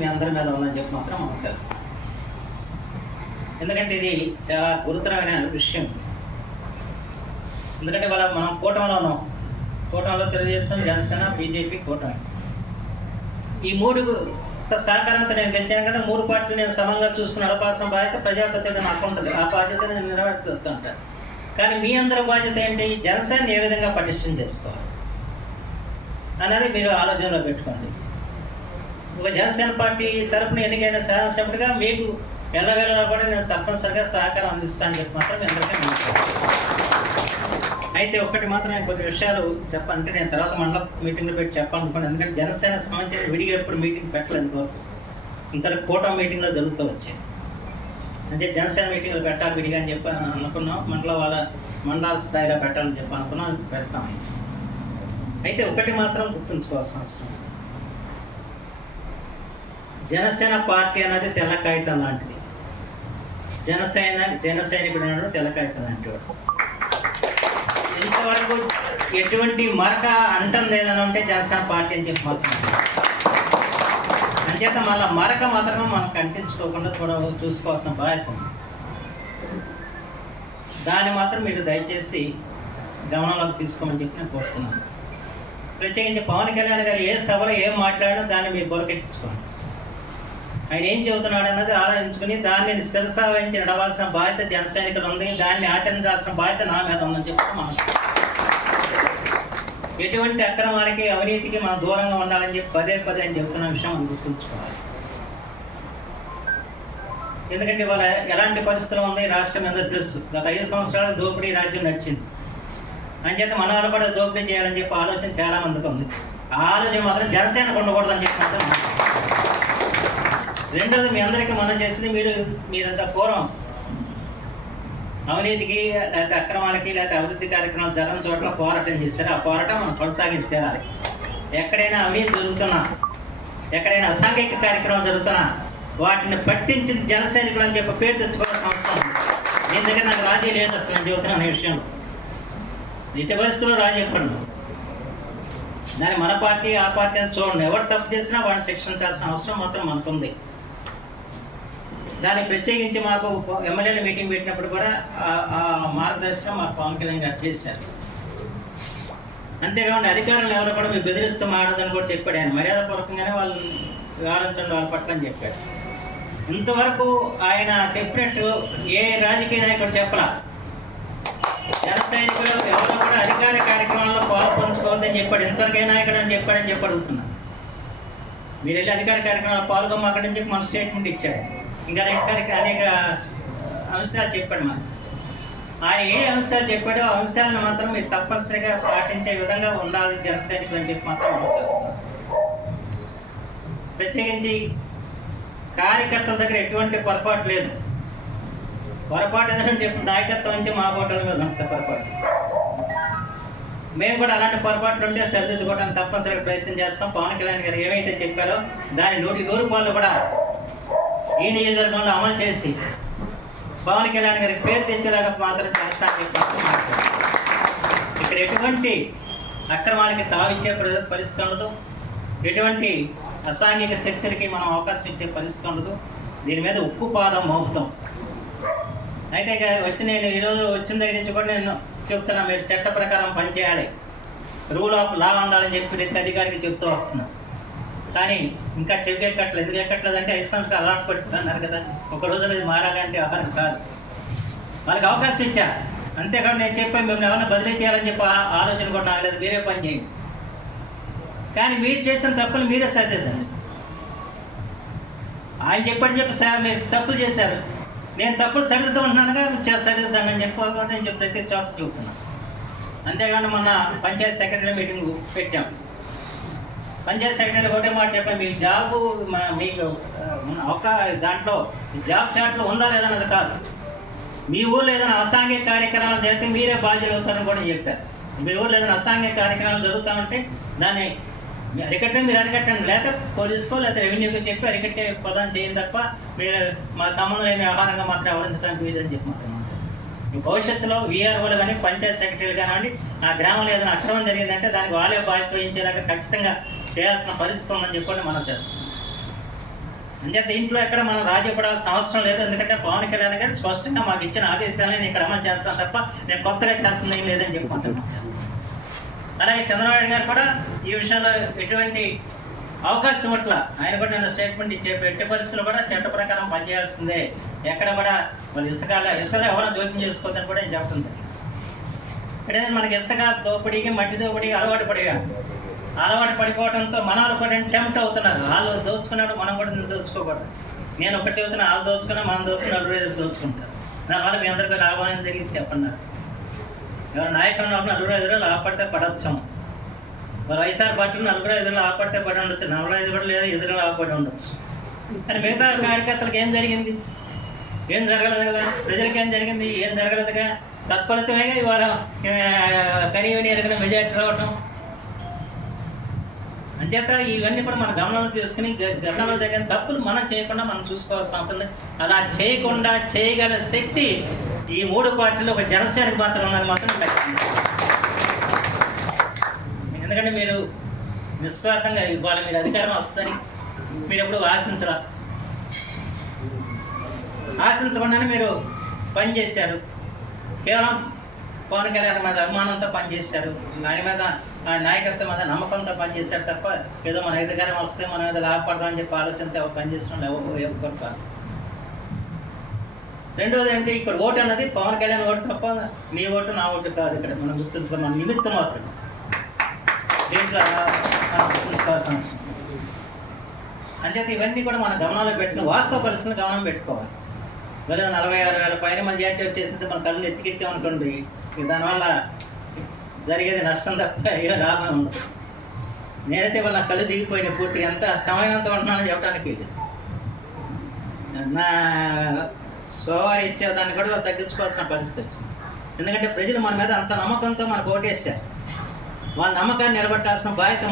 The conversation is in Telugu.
మీ అందరి మీద ఉందని చెప్పి మాత్రం మనం చేస్తాం. ఎందుకంటే ఇది చాలా గురుతరమైన విషయం. ఎందుకంటే మనం కూటమిలో ఉన్నాం. కూటమిలో తెలుగుదేశం, జనసేన, బీజేపీ కూటమి. ఈ మూడు సహకారంతో నేను గెలిచాను కదా, 3 పార్టీలు నేను సమంగా చూసుకుని నడపాల్సిన బాధ్యత ప్రజాప్రతినిధి నాకు ఉంటుంది. ఆ బాధ్యత నేను నెరవేరుతుంటాను. కానీ మీ అందరి బాధ్యత ఏంటి? జనసేన ఏ విధంగా పటిష్టం చేసుకోవాలి అనేది మీరు ఆలోచనలో పెట్టుకోండి. ఒక జనసేన పార్టీ తరఫున ఎన్నికైన శాసనసభ్యుడిగా మీకు ఎల్లవేళలా కూడా నేను తప్పనిసరిగా సహకారం అందిస్తానని చెప్పి మాత్రం మీ అందరికీ. అయితే ఒక్కటి మాత్రం నేను కొన్ని విషయాలు చెప్పాలంటే నేను తర్వాత మండల మీటింగ్లో పెట్టి చెప్పాలనుకున్నాను. ఎందుకంటే జనసేన సంబంధించిన విడిగా ఎప్పుడు మీటింగ్ పెట్టలేదు ఇంతవరకు. ఇంతవరకు కూటమి మీటింగ్లో జరుగుతూ వచ్చాయి. అంటే జనసేన మీటింగ్లో పెట్టాలి విడిగా అని చెప్పి అనుకున్నాం. మండల స్థాయిలో పెట్టాలని చెప్పి అనుకున్నాం, పెడతాం. అయితే ఒకటి మాత్రం గుర్తుంచుకోవాల్సిన అవసరం, జనసేన పార్టీ అనేది తెల్ల కాగితం లాంటిది. జన సైనికుడు అన్నాడు తెల్ల కాగితం లాంటి వాడు. ఇంతవరకు ఎటువంటి మరక అంటుంది ఏదైనా ఉంటే జనసేన పార్టీ అని చెప్పి మాత్రం. అంచేత మళ్ళీ మరక మాత్రమే మనం కంటించుకోకుండా కూడా చూసుకోవాల్సిన బాధ్యత ఉంది. దాన్ని మాత్రం మీరు దయచేసి గమనంలోకి తీసుకోమని చెప్పి నేను కోరుతున్నాను. ప్రత్యేకించి పవన్ కళ్యాణ్ గారు ఏ సభలో ఏం మాట్లాడినా దాన్ని మీరు బొరకెక్కించుకోండి. ఆయన ఏం చెబుతున్నాడు అన్నది ఆలోచించుకుని దాన్ని శిరస వహించి నడవాల్సిన బాధ్యత జనసైనికులు ఉంది. దాన్ని ఆచరించాల్సిన బాధ్యత నా మీద ఉందని చెప్పి మనం ఎటువంటి అక్రమాలకి అవినీతికి మనం దూరంగా ఉండాలని చెప్పి పదే అని చెబుతున్న విషయం మనం గుర్తుంచుకోవాలి. ఎందుకంటే ఇవాళ ఎలాంటి పరిస్థితులు ఉంది రాష్ట్రం మీద తెలుసు. గత 5 సంవత్సరాలు దోపిడీ రాజ్యం నడిచింది. అంచేత మన వాళ్ళు కూడా దోపిడీ చేయాలని చెప్పి ఆలోచన చాలా మందికి ఉంది. ఆ ఆలోచన మాత్రం జనసేనకు ఉండకూడదని చెప్పి మాత్రం. రెండోది, మీ అందరికీ మనం చేసింది, మీరంతా పూర్వం అవినీతికి లేకపోతే అక్రమాలకి లేకపోతే అభివృద్ధి కార్యక్రమాలు జరగని చోట్ల పోరాటం చేశారు. ఆ పోరాటం మనం కొనసాగించి తీరాలి. ఎక్కడైనా అవినీతి జరుగుతున్నా, ఎక్కడైనా అసాంఘిక కార్యక్రమాలు జరుగుతున్నా వాటిని పట్టించింది జనసైనికులు అని చెప్పి పేరు తెచ్చుకోవాల్సిన అవసరం ఉంది. దీని దగ్గర నాకు రాజీ లేదు అసలు నేను చెబుతున్నాను అనే విషయంలో. నిత్య పరిస్థితుల్లో రాజీ ఎక్కడున్నాం. దాన్ని మన పార్టీ ఆ పార్టీ అని చూడండి. ఎవరు తప్పు చేసినా వాడిని శిక్షించాల్సిన అవసరం మాత్రం మనకుంది. దాన్ని ప్రత్యేకించి మాకు ఎమ్మెల్యేల మీటింగ్ పెట్టినప్పుడు కూడా ఆ మార్గదర్శనం మాకు పవన్ కళ్యాణ్ గారు చేశారు. అంతేకాకుండా అధికారులను ఎవరు కూడా మీరు బెదిరిస్తూ మాడదని కూడా చెప్పాడు ఆయన. మర్యాదపూర్వకంగానే వాళ్ళని వ్యవహరించండి వాళ్ళ పట్ల అని చెప్పాడు. ఇంతవరకు ఆయన చెప్పినట్టు ఏ రాజకీయ నాయకుడు చెప్పలా. జన సైనికులు ఎవరో కూడా అధికార కార్యక్రమాల్లో పాల్పంచుకోవద్దని చెప్పాడు. ఇంతవరకు ఏ నాయకుడు అని చెప్పాడని చెప్పి అడుగుతున్నాను. మీరు వెళ్ళి అధికార కార్యక్రమాల్లో పాల్గొమాకని చెప్పి మన స్టేట్మెంట్ ఇచ్చాడు. ఇంకా అనేక అంశాలు చెప్పాడు మనకి. ఆయన ఏ అంశాలు చెప్పాడో ఆ అంశాలను మాత్రం మీరు తప్పనిసరిగా పాటించే విధంగా ఉండాలి జన సైనికులు అని చెప్పి మాత్రం మనం చేస్తున్నాం. ప్రత్యేకించి కార్యకర్తల దగ్గర ఎటువంటి పొరపాటు లేదు. పొరపాటు ఏదంటే ఇప్పుడు నాయకత్వం నుంచి మా హోటల్ మీద ఉంటుంది పొరపాటు. మేము కూడా అలాంటి పొరపాట్లు ఉంటే సరిదిద్దుకోవడానికి తప్పనిసరిగా ప్రయత్నం చేస్తాం. పవన్ కళ్యాణ్ గారు ఏమైతే చెప్పారో దాని 100% కూడా ఈ నియోజకవర్గంలో అమలు చేసి పవన్ కళ్యాణ్ గారికి పేరు తెచ్చేలాగా మాత్రం చేస్తానని చెప్పి ఇక్కడ ఎటువంటి అక్రమాలకి తావిచ్చే పరిస్థితి ఉండదు. ఎటువంటి అసాంఘిక శక్తులకి మనం అవకాశం ఇచ్చే పరిస్థితి ఉండదు. దీని మీద ఉక్కుపాదం మోపుతాం. అయితే నేను ఈరోజు వచ్చిన దగ్గర నుంచి కూడా నేను చెప్తున్నా, మీరు చట్ట ప్రకారం పనిచేయాలి, రూల్ ఆఫ్ లా ఉండాలని చెప్పి ప్రతి అధికారికి చెప్తూ వస్తున్నాం. కానీ ఇంకా చెవికి ఎక్కట్లేదు. ఎందుకు ఎక్కట్లేదంటే 5 సంవత్సరాలు అలవాటు పట్టుతున్నారు కదా. ఒక రోజులో ఇది మారాలంటే అవకాశం కాదు. వాళ్ళకి అవకాశం ఇచ్చా. అంతేకాదు నేను చెప్పాను మిమ్మల్ని ఎవరైనా బదిలీ చేయాలని చెప్పి ఆలోచన కూడా నాకు లేదు. మీరే పని చేయండి. కానీ మీరు చేసిన తప్పులు మీరే సరిదిద్దండి. ఆయన చెప్పి సార్ మీరు తప్పులు చేశారు, నేను తప్పులు సరిదిద్దామంటున్నానుగా సరిదిద్దాను అని చెప్పి నేను ప్రతి చోట చెబుతున్నాను. అంతేకాదు మొన్న పంచాయతీ సెక్రటరీ మీటింగ్ పెట్టాం. పంచాయతీ సెక్రటరీ ఒకటే మాట చెప్పాను, మీకు జాబు మీకు ఒక దాంట్లో జాబ్ చాట్లు ఉందా లేదన్నది కాదు, మీ ఊళ్ళో ఏదైనా అసాంఘిక కార్యక్రమాలు జరిగితే మీరే బాధ్యులు అవుతారని కూడా చెప్పారు. మీ ఊళ్ళో ఏదైనా అసాంఘిక కార్యక్రమాలు జరుగుతామంటే దాన్ని అరికట్టే మీరు అరికట్టండి, లేకపోతే పోలీసుకో లేకపోతే రెవెన్యూకి చెప్పి అరికట్టే పదాన్ని చేయండి తప్ప మీరు మా సంబంధం లేని వ్యవహారంగా మాత్రం వ్యవహరించడానికి వీలని చెప్పి మాత్రం మనం చేస్తాం. భవిష్యత్తులో వీఆర్ఓలు కానీ పంచాయతీ సెక్రటరీలు కానివ్వండి, ఆ గ్రామంలో ఏదైనా అక్రమం జరిగిందంటే దానికి వాళ్ళే బాధ్యత వహించేలాగా ఖచ్చితంగా చేయాల్సిన పరిస్థితి ఉందని చెప్పి మనం చేస్తాం. అంచేత ఇంట్లో ఎక్కడ మనం రాజీ పడాల్సిన అవసరం లేదు. ఎందుకంటే పవన్ కళ్యాణ్ గారు స్పష్టంగా మాకు ఇచ్చిన ఆదేశాలను నేను ఇక్కడ అమలు చేస్తాను తప్ప నేను కొత్తగా చేస్తుంది ఏం లేదని చెప్పుకుంటాను. అలాగే చంద్రబాబు నాయుడు గారు కూడా ఈ విషయంలో ఎటువంటి అవకాశం పట్ల ఆయన కూడా నేను స్టేట్మెంట్ ఇచ్చే ఎట్టి పరిస్థితులు కూడా చట్ట ప్రకారం పనిచేయాల్సిందే, ఎక్కడ కూడా వాళ్ళు ఇసుకలో ఎవరైనా జోక్యం చేసుకోవద్దని కూడా నేను చెప్పడం జరిగింది. అంటే మనకి ఇసుక దోపిడీకి మట్టి దోపిడీకి అలవాటు పడిపోవడంతో మనవాళ్ళు కూడా టెంప్ట్ అవుతున్నారు. వాళ్ళు దోచుకున్నప్పుడు మనం కూడా దోచుకోకూడదు. నేను ఒకటి చెబుతున్నా, వాళ్ళు దోచుకున్నా మనం దోచుకున్న 40 రోజులు దోచుకుంటారు. దానివల్ల మీ అందరికీ లాభం జరిగింది చెప్పండి. ఎవరు నాయకులు 45 రోజులు ఆపడితే పడవచ్చు, మరి వైఎస్ఆర్ పార్టీలు 45 రోజులు ఆపడితే పడి ఉండొచ్చు, 45 కూడా లేదా ఎదురు ఆపడి ఉండొచ్చు. కానీ మిగతా కార్యకర్తలకు ఏం జరిగింది? ఏం జరగలేదు కదా. ప్రజలకి ఏం జరిగింది? ఏం జరగలేదుగా. తత్ఫలితమేగా ఇవాళ కనీవిని ఎరిగిన మెజార్టీ రావటం. అంచేత ఇవన్నీ కూడా మన గమనంలో తీసుకుని గతంలో జరిగిన తప్పులు మనం చేయకుండా మనం చూసుకోవాల్సిన అవసరం లేదు. అలా చేయకుండా చేయగల శక్తి ఈ 3 పార్టీలు ఒక జనసేనకు మాత్రం ఉన్నది మాత్రం ఖచ్చితంగా. ఎందుకంటే మీరు నిస్వార్థంగా ఇవ్వాలి, మీరు అధికారం వస్తుందని మీరు ఎప్పుడు ఆశించకుండానే మీరు పనిచేశారు. కేవలం పవన్ కళ్యాణ్ మీద అభిమానంతో పనిచేశారు, ఆయన మీద ఆ నాయకత్వం మీద నమ్మకంతో పనిచేశారు తప్ప ఏదో మన అధికారం వస్తే మన మీద లాభపడదామని చెప్పి ఆలోచనతో పనిచేసిన ఎవరు కాదు. రెండోది అంటే ఇక్కడ ఓటు అన్నది పవన్ కళ్యాణ్ ఓటు తప్ప నీ ఓటు నా ఓటు కాదు. ఇక్కడ మనం గుర్తుంచుకున్నాం, నిమిత్తం మాత్రం. దీంట్లో గుర్తుంచుకోవాల్సిన అవసరం. అంచేత ఇవన్నీ కూడా మన గమనంలో పెట్టిన వాస్తవ పరిస్థితిని గమనం పెట్టుకోవాలి. లేదా 46,000 పైన మెజార్టీ వచ్చేసింది మన కళ్ళు ఎత్తికెక్కామనుకోండి, దానివల్ల జరిగేది నష్టం తప్ప ఏ లాభం ఉండదు. నేనైతే వాళ్ళ కళ్ళు దిగిపోయినాయి పూర్తిగా. ఎంత సమయం అంతా ఉంటున్నానని చెప్పడానికి లేదు. నా సోవారి ఇచ్చేదాన్ని కూడా తగ్గించుకోవాల్సిన పరిస్థితి వచ్చింది. ఎందుకంటే ప్రజలు మన మీద అంత నమ్మకంతో మనకు ఓటేశారు. వాళ్ళ నమ్మకాన్ని నిలబెట్టాల్సిన బాధ్యత